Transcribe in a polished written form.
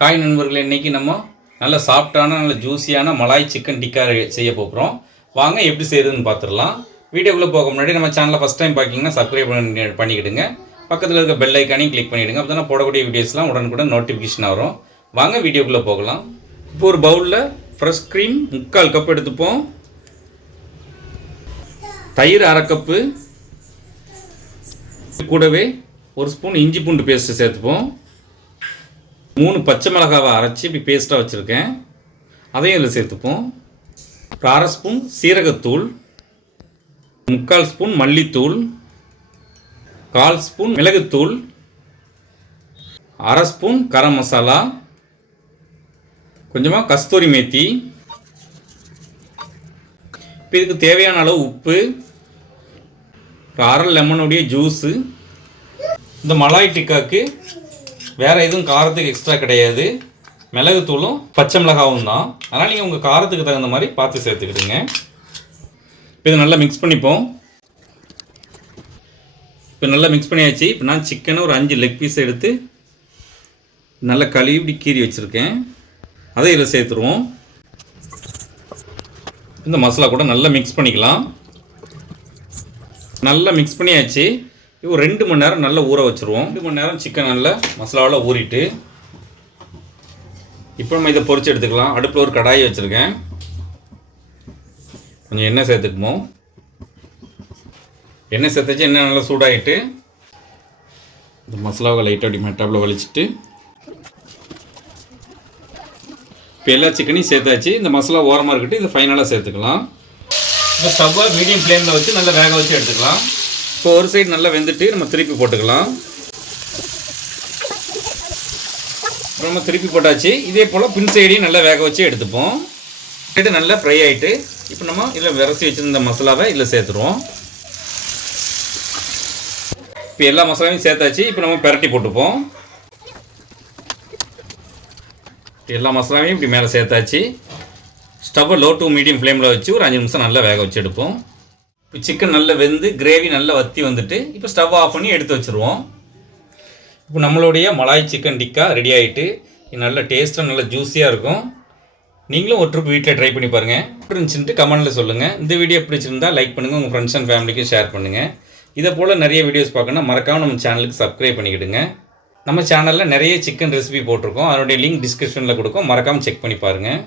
Hi நண்பர்களே, இன்றைக்கி நம்ம நல்ல சாஃப்டான நல்ல ஜூஸியான மலாய் சிக்கன் டிக்கா செய்ய போகிறோம். வாங்க எப்படி செய்யுதுன்னு பார்த்துடலாம். வீடியோக்குள்ளே போக முன்னாடி நம்ம சேனலை ஃபஸ்ட் டைம் பார்க்கிங்கன்னா சப்ஸ்கிரைப் பண்ணிக்கிடுங்க. பக்கத்தில் இருக்க பெல் ஐக்கானையும் கிளிக் பண்ணிவிடுங்க. அப்போ தான் போடக்கூடிய வீடியோஸ்லாம் உடனுக்குடன் நோட்டிஃபிகேஷன் வரும். வாங்க வீடியோக்குள்ளே போகலாம். இப்போ ஒரு பவுலில் ஃப்ரெஷ் க்ரீம் 3/4 கப் எடுத்துப்போம். தயிர் 1/2 கப்பு, கூடவே ஒரு ஸ்பூன் இஞ்சி பூண்டு பேஸ்ட்டு சேர்த்துப்போம். 3 பச்சை மிளகாவை அரைச்சி இப்படி பேஸ்ட்டாக வச்சுருக்கேன், அதையும் இதில் சேர்த்துப்போம். 1/2 ஸ்பூன் சீரகத்தூள், 3/4 ஸ்பூன் மல்லித்தூள், 1/4 ஸ்பூன் மிளகுத்தூள், 1/2 ஸ்பூன் கரம் மசாலா, கொஞ்சமாக கஸ்தூரி மேத்தி, இப்போ இதுக்கு தேவையான அளவு உப்பு, 1/2 லெமனுடைய ஜூஸு. இந்த மலாய் டிக்காவுக்கு வேறு எதுவும் காரத்துக்கு எக்ஸ்ட்ரா கிடையாது, மிளகுத்தூளும் பச்சை மிளகாவும் தான். அதனால் நீங்கள் உங்கள் காரத்துக்கு தகுந்த மாதிரி பார்த்து சேர்த்துக்கிடுங்க. இப்போ இதை நல்லா மிக்ஸ் பண்ணிப்போம். இப்போ நல்லா மிக்ஸ் பண்ணியாச்சு. இப்போ நான் சிக்கனை ஒரு 5 லெக் பீஸ் எடுத்து நல்லா கழுவி இப்படி கீறி வச்சுருக்கேன், அதை இதில் சேர்த்துருவோம். இந்த மசாலா கூட நல்லா மிக்ஸ் பண்ணிக்கலாம். நல்லா மிக்ஸ் பண்ணியாச்சு. இப்போ 2 மணி நேரம் நல்லா ஊற வச்சுருவோம். 2 மணி நேரம் சிக்கன் நல்லா மசாலாவில் ஊறிட்டு இப்போ நம்ம இதை பொரிச்சு எடுத்துக்கலாம். அடுப்பில் ஒரு கடாயை வச்சுருக்கேன், கொஞ்சம் எண்ணெய் சேர்த்துக்குவோம். எண்ணெய் சேர்த்தாச்சு. எண்ணெய் நல்லா சூடாகிட்டு இந்த மசாலாவை லைட்டாக அப்படி மெட்டாப்பில் வலிச்சிட்டு இப்போ எல்லா சிக்கனையும் சேர்த்தாச்சு. இந்த மசாலா ஓரமாக இருக்கட்டும், இதை ஃபைனலாக சேர்த்துக்கலாம். இப்போ ஸ்டவ்வை மீடியம் ஃப்ளேமில் வச்சு நல்லா வேக வச்சு எடுத்துக்கலாம். இப்போ ஒரு சைடு நல்லா வெந்துட்டு நம்ம திருப்பி போட்டுக்கலாம். இப்போ நம்ம திருப்பி போட்டாச்சு. இதே போல் பின் சைடையும் நல்லா வேக வச்சு எடுத்துப்போம். சைடு நல்லா ஃப்ரை ஆகிட்டு இப்போ நம்ம இதில் விரசி வச்சுருந்த மசாலாவை இதில் சேர்த்துருவோம். இப்போ எல்லா மசாலாவையும் சேர்த்தாச்சு. இப்போ நம்ம பெரட்டி போட்டுப்போம். எல்லா மசாலாவையும் இப்படி மேலே சேர்த்தாச்சு. ஸ்டவ்வை லோ டு மீடியம் ஃப்ளேமில் வச்சு ஒரு 5 நிமிஷம் நல்லா வேக வச்சு எடுப்போம். இப்போ சிக்கன் நல்லா வெந்து கிரேவி நல்லா வற்றி வந்துட்டு இப்போ ஸ்டவ் ஆஃப் பண்ணி எடுத்து வச்சுருவோம். இப்போ நம்மளுடைய மலாய் சிக்கன் டிக்கா ரெடி ஆகிட்டு நல்ல டேஸ்ட்டாக நல்ல ஜூஸியாக இருக்கும். நீங்களும் ஒரு ட்ரிப் வீட்டில் ட்ரை பண்ணி பாருங்கள். இருந்துச்சுன்ட்டு கமெண்ட்டில் சொல்லுங்கள். இந்த வீடியோ பிடிச்சிருந்தா லைக் பண்ணுங்கள், உங்கள் ஃப்ரெண்ட்ஸ் அண்ட் ஃபேமிலிக்கு ஷேர் பண்ணுங்கள். இதை போல் நிறைய வீடியோஸ் பார்க்கணுன்னா மறக்காமல் நம்ம சேனலுக்கு சப்ஸ்கிரைப் பண்ணிக்கிடுங்க. நம்ம சேனலில் நிறைய சிக்கன் ரெசிபி போட்டிருக்கோம், அதனுடைய லிங்க் டிஸ்கிரிப்ஷனில் கொடுக்கும், மறக்காமல் செக் பண்ணி பாருங்கள்.